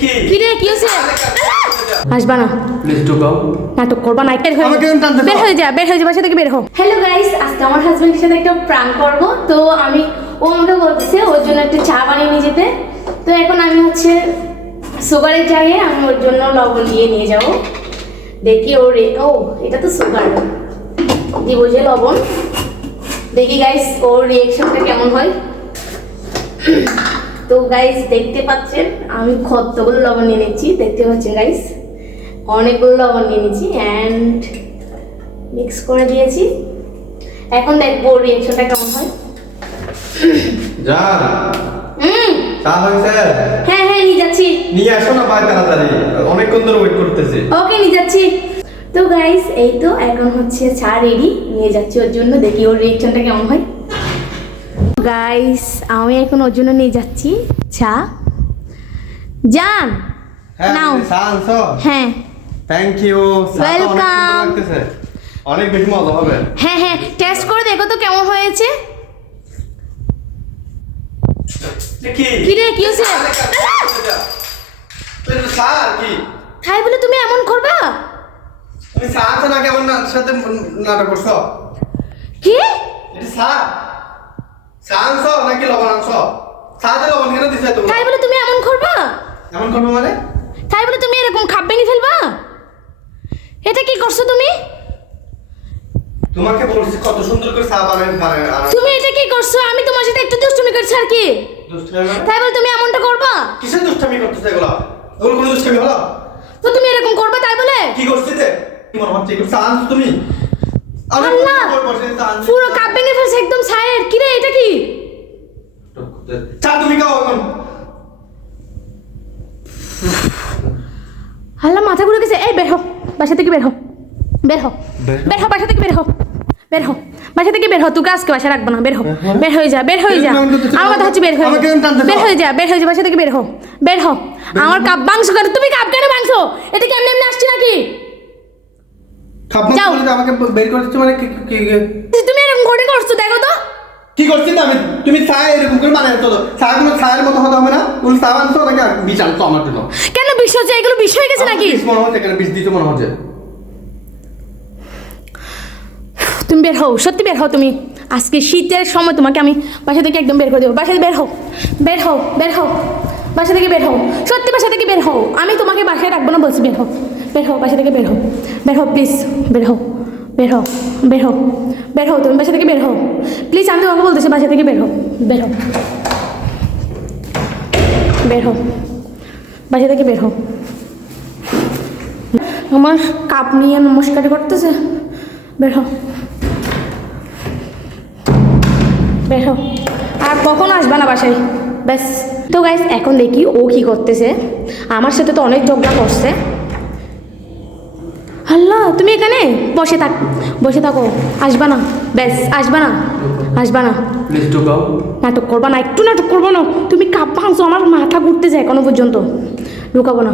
কি? কি রে কি হয়েছে আসবা না। প্লিজ ঢুকাও। নাটক করবা না বের হয়ে বের হয়ে যা বের হয়ে যা বাসা থেকে বের হো হ্যালো গাইস আজকে আমার হাজবেন্ডের সাথে একটা প্রাণ করব। তো আমি ও আমাকে বলতেছে ওর জন্য একটা চা বানিয়ে নিয়ে যেতে। তো এখন আমি হচ্ছে সুগারের জায়গায় আমি ওর জন্য লবণ নিয়ে নিয়ে যাব। দেখি ওর ও এটা তো সুগার দিব যে লবণ। দেখি গাইস ওর রিয়েকশনটা কেমন হয়। তো গাইস দেখতে পাচ্ছেন আমি কতগুলো লবণ নিয়ে নিচ্ছি দেখতে পাচ্ছেন গাইস অনেকগুলো লবণ নিয়ে নিচ্ছি অ্যান্ড মিক্স করে দিয়েছি। এখন দেখব রিয়েকশনটা কেমন হয়। যান হুম। চা হয়েছে? হ্যাঁ হ্যাঁ নিয়ে যাচ্ছি। নিয়ে আসো না ভাই তাড়াতাড়ি। অনেকক্ষণ ধরে ওয়েট করতেছি। ওকে নিয়ে যাচ্ছি। তো গাইস এই তো এখন হচ্ছে চা রেডি নিয়ে যাচ্ছি ওর জন্য দেখি ওর রিয়েকশনটা কেমন হয়। গাইস আমি এখন ওর জন্য নিয়ে যাচ্ছি। চা জান হ্যাঁ নাও। চা আনছো? হ্যাঁ। Thank you Welcome. অনেক বেশি মজা হবে। হ্যাঁ হ্যাঁ টেস্ট করে দেখো তো কেমন হয়েছে। কি রে কি হয়েছে? তাই বলে তুমি এমন করবা? তুমি চা না কেমন না? সাথে নাটক করছ? কি? এটা চা নাকি লবণ আনছো? লবণ কেন দিছে তুমি তাই বলে তুমি এমন করবা? এমন করব মানে? তাই বলে তুমি এরকম খাপ ভেঙে ফেলবা? এটা কি করছ তুমি? তোমাকে বলছি কত সুন্দর করে চা বানাই তুমি এটা কি করছ? আমি তোমার সাথে একটু দুষ্টুমি করছি আর কি? মানে? তাই বলে তুমি এমনটা করবা? কিসের দুষ্টামি করতেছে এগুলো? এগুলো কোনো দুষ্টামি হলো? তো তুমি এরকম করবা তাই বলে? কি করছিস? কি মনে হচ্ছে তুমি? আল্লাহ! পুরো কাপ ভেঙে একদম ছায়ের কি রে এটা কি? চা তুমি খাও এখন। আল্লাহ মাথা ঘুরে গেছে। এই বের হো বাসা থেকে বের হো। বের হো। বের হো? বাসা থেকে বের হো। বের হো। বাসা থেকে বের হো। তুই আজকে বাসা রাখব না বের হো। বের হয়ে যা বের হয়ে যা। আমার কথা হচ্ছে বের হয়ে বের হয়ে যা বের হয়ে যা বাসা থেকে বের হো। বের হো। আমার কাপ মাংস কেন? তুমি কাপ কেন মাংস এটা কি এমনি এমনি আসছে নাকি? যাও। আমাকে বের করে মানে করছ দেখো তো। কি করছিস না আমি? তুমি চা এরকম করে বানাই তো চা কোনো চায়ের মতো হতে হবে না। তুমি চা আনছো নাকি? বিষ আনছো আমার জন্য। কেন বিষ হচ্ছে? এগুলো বিষ হয়ে গেছে নাকি? বিষ মনে হচ্ছে এখানে বিষ দিতে মনে হচ্ছে? তুমি বের হও সত্যি বের হও তুমি। আজকে শীতের সময় তোমাকে আমি বাসা থেকে একদম বের করে দেবো। বাসা থেকে বের হও বের হও বের হও। বাসা থেকে বের হও। সত্যি বাসা থেকে বের হও। আমি তোমাকে বাসায় রাখব না বলছি বের হও। বের হও বাসা থেকে বের হও। বের হও প্লিজ বের হও। বের হও বের হও বের হও, তুমি বাসা থেকে বের হও। প্লিজ আমি তোমাকে বলতেছি, বাসা থেকে বের হও বের হও। বের হও, বাসা থেকে বের হও। আমার কাপ নিয়ে নমস্কার করতেছে, বের হও। বের হও। আর কখন আসবা না বাসায়? ব্যাস। তো গাইস এখন দেখি ও কি করতেছে। আমার সাথে তো অনেক ঝগড়া করছে। আল্লাহ তুমি এখানে? বসে থাক বসে থাকো। আসবা না ব্যাস আসবা না আসবা না। নাটক করবা না একটু নাটক করব না। তুমি কাপ ভাঙছো আমার মাথা ঘুরতে যায় এখনও পর্যন্ত। ঢুকাবো না।